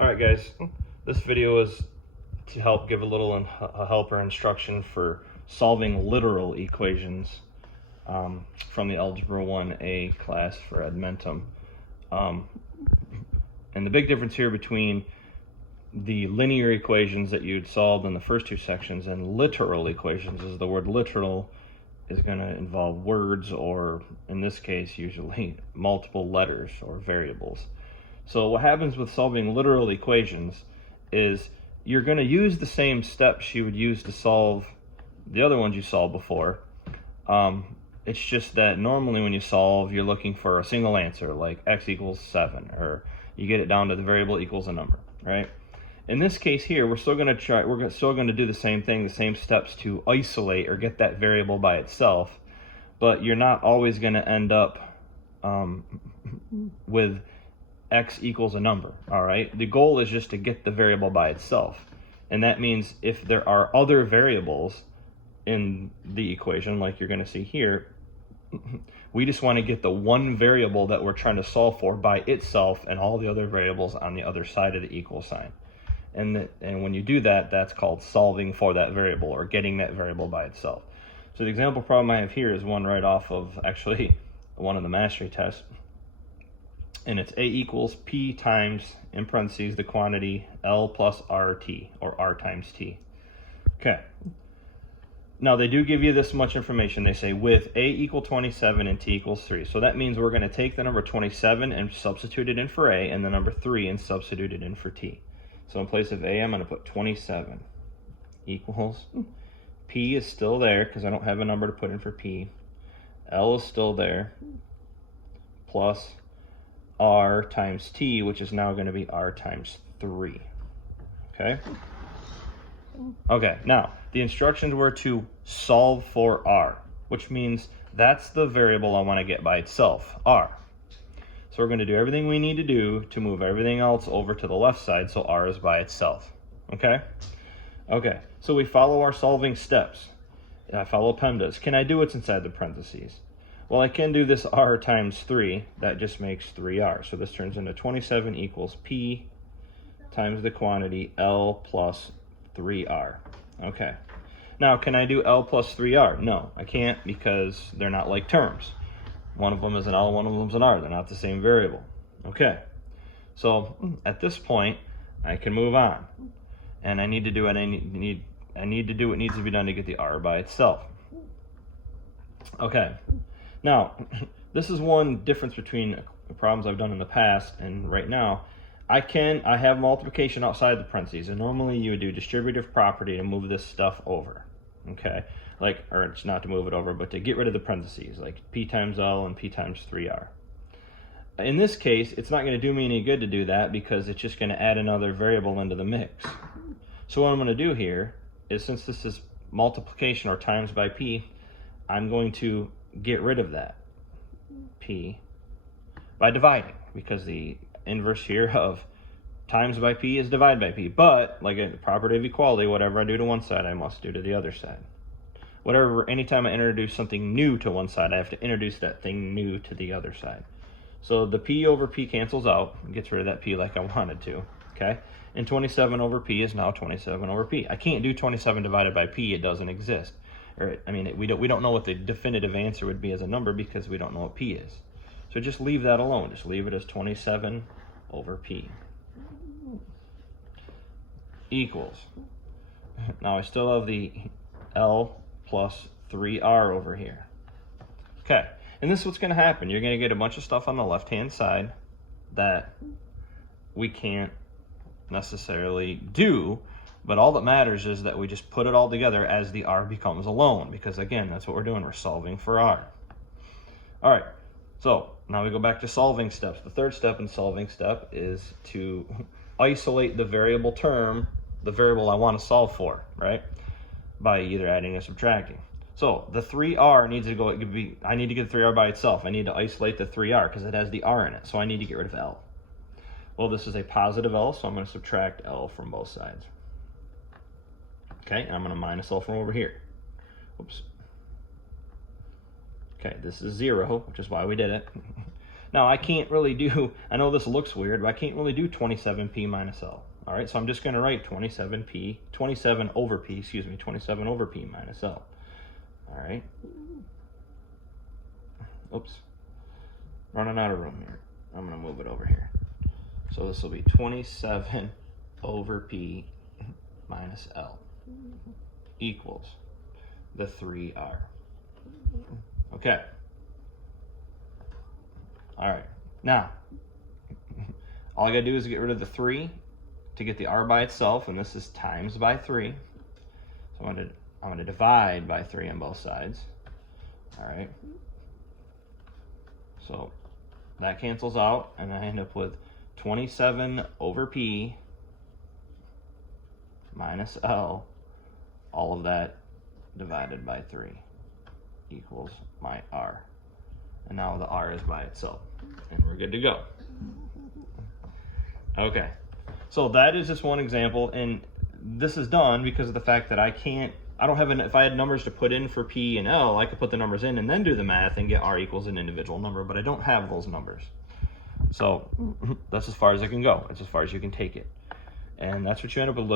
Alright guys, this video is to help give a little help or instruction for solving literal equations from the Algebra 1A class for Edmentum. And the big difference here between the linear equations that you'd solved in the first two sections and literal equations is the word literal is going to involve words, or in this case usually multiple letters or variables. So what happens with solving literal equations is you're going to use the same steps you would use to solve the other ones you solved before. It's just that normally when you solve, you're looking for a single answer, like x equals 7, or you get it down to the variable equals a number, right? In this case here, we're still going to do the same thing, the same steps to isolate or get that variable by itself, but you're not always going to end up with x equals a number, all right? The goal is just to get the variable by itself. And that means if there are other variables in the equation, like you're going to see here, we just want to get the one variable that we're trying to solve for by itself and all the other variables on the other side of the equal sign. And when you do that, that's called solving for that variable or getting that variable by itself. So the example problem I have here is one right off of actually one of the mastery tests. And it's A equals P times, in parentheses, the quantity L plus RT, or R times T. Okay. Now they do give you this much information. They say with A equal 27 and T equals 3. So that means we're going to take the number 27 and substitute it in for A, and the number 3 and substitute it in for T. So in place of A, I'm going to put 27 equals, P is still there because I don't have a number to put in for P. L is still there, plus R times T, which is now going to be R times 3. Okay? Okay, now the instructions were to solve for R, which means that's the variable I want to get by itself, R. So we're going to do everything we need to do to move everything else over to the left side so R is by itself. Okay? Okay, so we follow our solving steps. I follow PEMDAS. Can I do what's inside the parentheses? Well, I can do this R times 3. That just makes 3R. So this turns into 27 equals P times the quantity L plus 3R. Okay. Now, can I do L plus 3R? No, I can't, because they're not like terms. One of them is an L, one of them is an R. They're not the same variable. Okay. So at this point, I can move on. And I need to do what I need to do what needs to be done to get the R by itself. Okay. Now, this is one difference between the problems I've done in the past and right now. I have multiplication outside the parentheses, and normally you would do distributive property to move this stuff over, okay? Or it's not to move it over, but to get rid of the parentheses, like P times L and P times 3R. In this case, it's not going to do me any good to do that because it's just going to add another variable into the mix. So what I'm going to do here is, since this is multiplication or times by P, I'm going to get rid of that P by dividing, because the inverse here of times by P is divide by P. But like a property of equality, whatever I do to one side, I must do to the other side. Anytime I introduce something new to one side, I have to introduce that thing new to the other side. So the P over P cancels out and gets rid of that P like I wanted to, okay? And 27 over P is now 27 over P. I can't do 27 divided by P. It doesn't exist. We don't know what the definitive answer would be as a number because we don't know what P is. So just leave that alone. Just leave it as 27 over P equals. Now I still have the L plus 3R over here. Okay, and this is what's going to happen. You're going to get a bunch of stuff on the left-hand side that we can't necessarily do, but all that matters is that we just put it all together as the R becomes alone, because again, that's what we're doing. We're solving for R. All right, so now we go back to solving steps. The third step in solving step is to isolate the variable term, the variable I want to solve for, right? By either adding or subtracting. So the 3R needs to go, I need to get the 3R by itself. I need to isolate the 3R because it has the R in it. So I need to get rid of L. Well, this is a positive L, so I'm going to subtract L from both sides. Okay, and I'm going to minus L from over here. Oops. Okay, this is 0, which is why we did it. Now I can't really do, I know this looks weird, but I can't really do 27p minus L. All right, so I'm just gonna write 27 over p minus L. All right. Oops, running out of room here. I'm gonna move it over here. So this will be 27 over p minus L equals the 3r. Okay. All right. Now, all I gotta do is get rid of the 3 to get the r by itself, and this is times by 3. So I'm gonna divide by 3 on both sides. All right. So that cancels out, and I end up with 27 over p minus L, all of that divided by 3 equals my r. And now the r is by itself, and we're good to go. Okay, so that is just one example, and this is done because of the fact that I don't have if I had numbers to put in for p and L, I could put the numbers in and then do the math and get r equals an individual number, but I don't have those numbers. So that's as far as I can go. It's as far as you can take it. And that's what you end up with.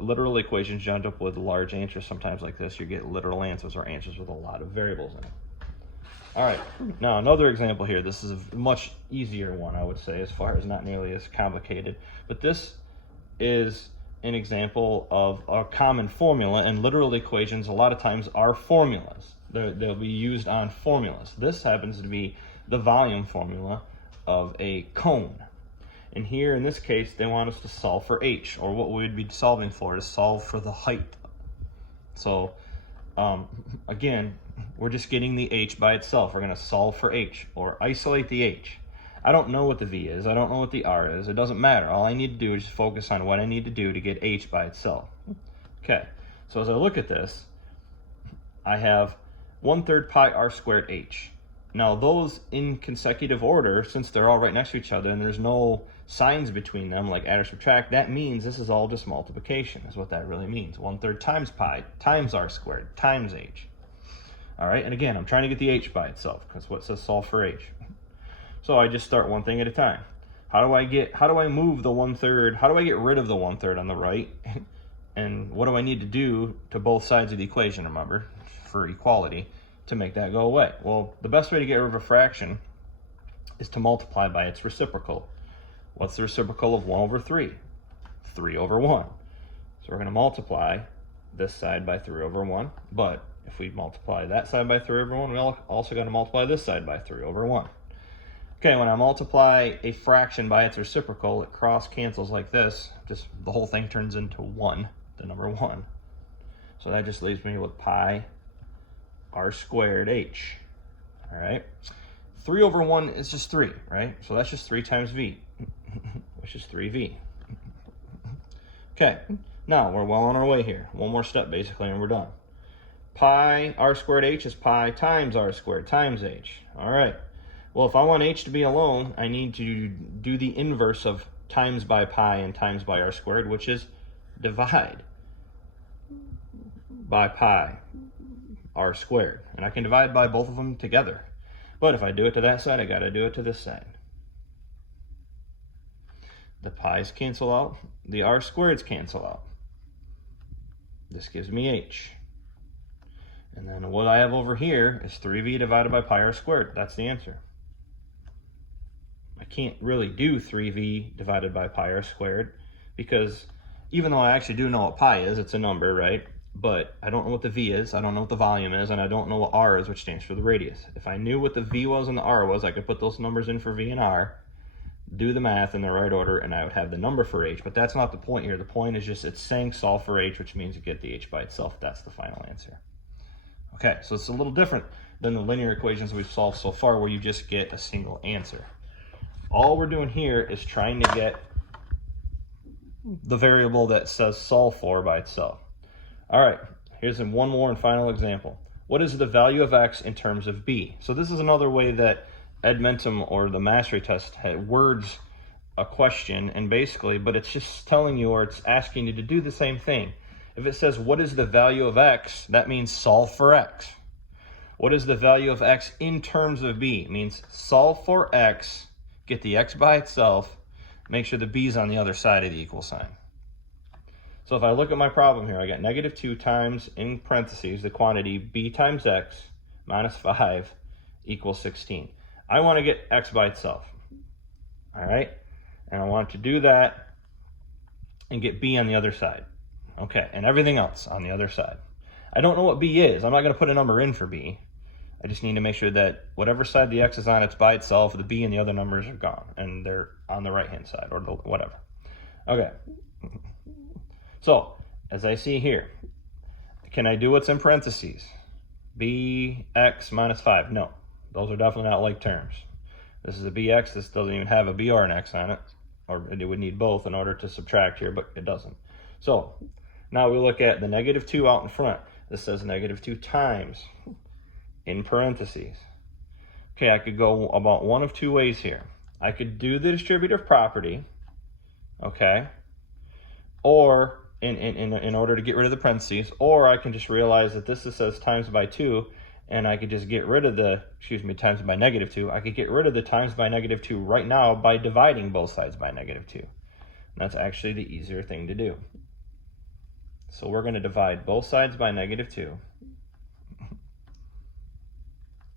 Literal equations. You end up with large answers sometimes like this. You get literal answers, or answers with a lot of variables in it. All right, now another example here. This is a much easier one, I would say, as far as not nearly as complicated. But this is an example of a common formula, and literal equations a lot of times are formulas. They'll be used on formulas. This happens to be the volume formula of a cone. And here in this case, they want us to solve for h, or what we'd be solving for is solve for the height. So again, we're just getting the h by itself. We're going to solve for h, or isolate the h. I don't know what the v is. I don't know what the r is. It doesn't matter. All I need to do is just focus on what I need to do to get h by itself. Okay, so as I look at this, I have 1/3 pi r squared h. Now those in consecutive order, since they're all right next to each other and there's no signs between them like add or subtract, that means this is all just multiplication, is what that really means. 1/3 times pi times r squared times h. All right, and again, I'm trying to get the h by itself because what says solve for h. So I just start one thing at a time. How do I move the 1/3? How do I get rid of the 1/3 on the right? And what do I need to do to both sides of the equation, remember, for equality, to make that go away? Well, the best way to get rid of a fraction is to multiply by its reciprocal. What's the reciprocal of 1/3? 3/1. So we're going to multiply this side by 3/1, but if we multiply that side by 3/1, we also got to multiply this side by 3/1. Okay, when I multiply a fraction by its reciprocal, it cross cancels like this. Just the whole thing turns into 1, the number 1. So that just leaves me with pi r squared h. All right, 3/1 is just 3, right? So that's just 3 times v, which is 3v. Okay, now we're well on our way here. One more step basically and we're done. Pi r squared h is pi times r squared times h. All right, well, if I want h to be alone, I need to do the inverse of times by pi and times by r squared, which is divide by pi r squared. And I can divide by both of them together. But if I do it to that side, I got to do it to this side. The pi's cancel out. The r squareds cancel out. This gives me h. And then what I have over here is 3v divided by pi r squared. That's the answer. I can't really do 3v divided by pi r squared because even though I actually do know what pi is, it's a number, right? But I don't know what the v is, I don't know what the volume is, and I don't know what r is, which stands for the radius. If I knew what the v was and the r was, I could put those numbers in for v and r, do the math in the right order, and I would have the number for h. But that's not the point here. The point is just it's saying solve for h, which means you get the h by itself. That's the final answer. Okay, so it's a little different than the linear equations we've solved so far where you just get a single answer. All we're doing here is trying to get the variable that says solve for by itself. All right, here's one more and final example. What is the value of x in terms of b? So this is another way that Edmentum or the mastery test words a question, and basically, but it's just telling you, or it's asking you to do the same thing. If it says what is the value of x, that means solve for x. What is the value of x in terms of b? It means solve for x, get the x by itself, make sure the b's on the other side of the equal sign. So if I look at my problem here, I got -2 times, in parentheses, the quantity b times x minus 5 equals 16. I want to get x by itself, all right? And I want to do that and get b on the other side. Okay, and everything else on the other side. I don't know what b is. I'm not going to put a number in for b. I just need to make sure that whatever side the x is on, it's by itself. The b and the other numbers are gone, and they're on the right-hand side, or whatever. Okay. So, as I see here, can I do what's in parentheses? bx minus 5. No, those are definitely not like terms. This is a bx. This doesn't even have a b or an x on it, or it would need both in order to subtract here, but it doesn't. So, now we look at the -2 out in front. This says -2 times, in parentheses. Okay, I could go about one of two ways here. I could do the distributive property, okay, or in order to get rid of the parentheses, or I can just realize that this says times by 2, and I could just get rid of the, times by -2. I could get rid of the times by -2 right now by dividing both sides by -2. And that's actually the easier thing to do. So we're going to divide both sides by -2.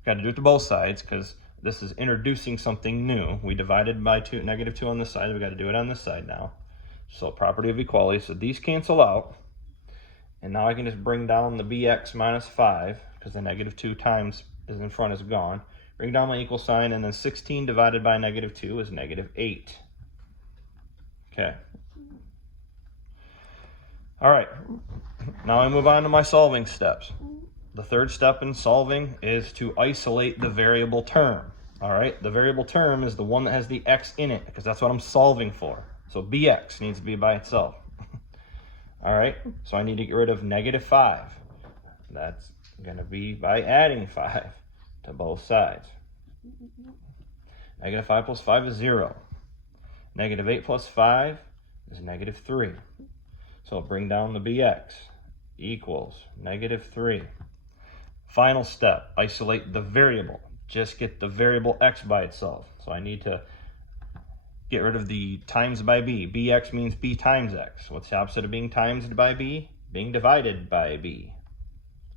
Got to do it to both sides because this is introducing something new. We divided by -2 on this side. We got to do it on this side now. So property of equality. So these cancel out. And now I can just bring down the bx minus 5 because the -2 times is in front is gone. Bring down my equal sign, and then 16 divided by -2 is -8. Okay. All right. Now I move on to my solving steps. The third step in solving is to isolate the variable term. All right. The variable term is the one that has the x in it because that's what I'm solving for. So bx needs to be by itself. All right, so I need to get rid of -5. That's going to be by adding 5 to both sides. -5 plus 5 is 0. -8 plus 5 is -3. So bring down the bx equals -3. Final step, isolate the variable. Just get the variable x by itself. So I need to get rid of the times by b. bx means b times x. What's the opposite of being times by b? Being divided by b.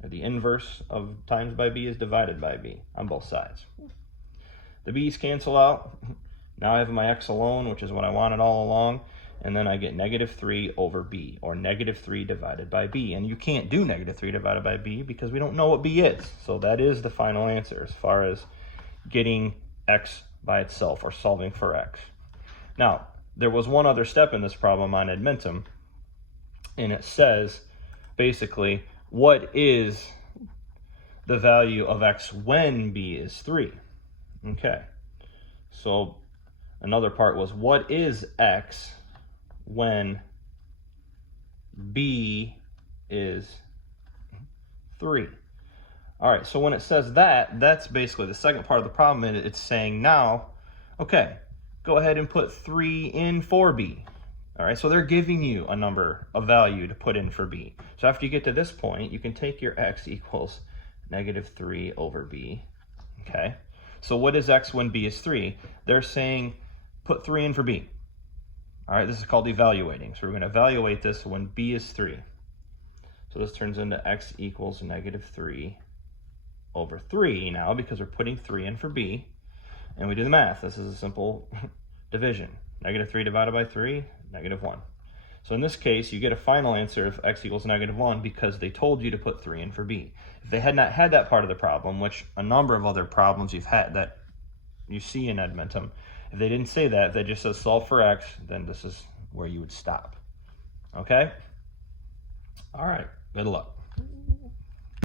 Or the inverse of times by b is divided by b on both sides. The b's cancel out. Now I have my x alone, which is what I wanted all along. And then I get -3 over b, or -3 divided by b. And you can't do -3 divided by b because we don't know what b is. So that is the final answer as far as getting x by itself or solving for x. Now, there was one other step in this problem on Edmentum, and it says, basically, what is the value of x when b is 3? Okay, so another part was, what is x when b is 3? All right, so when it says that, that's basically the second part of the problem, and it's saying now, okay, go ahead and put 3 in for b. All right, so they're giving you a number, a value to put in for b. So after you get to this point, you can take your x equals -3 over b. Okay, so what is x when b is 3? They're saying put 3 in for b. All right, this is called evaluating. So we're going to evaluate this when b is 3. So this turns into x equals -3 over 3 now because we're putting 3 in for b. And we do the math. This is a simple division. -3 divided by 3, -1. So in this case, you get a final answer of x equals -1 because they told you to put 3 in for b. If they had not had that part of the problem, which a number of other problems you've had that you see in Edmentum, if they didn't say that, if they just said solve for x, then this is where you would stop. Okay? All right. Good luck.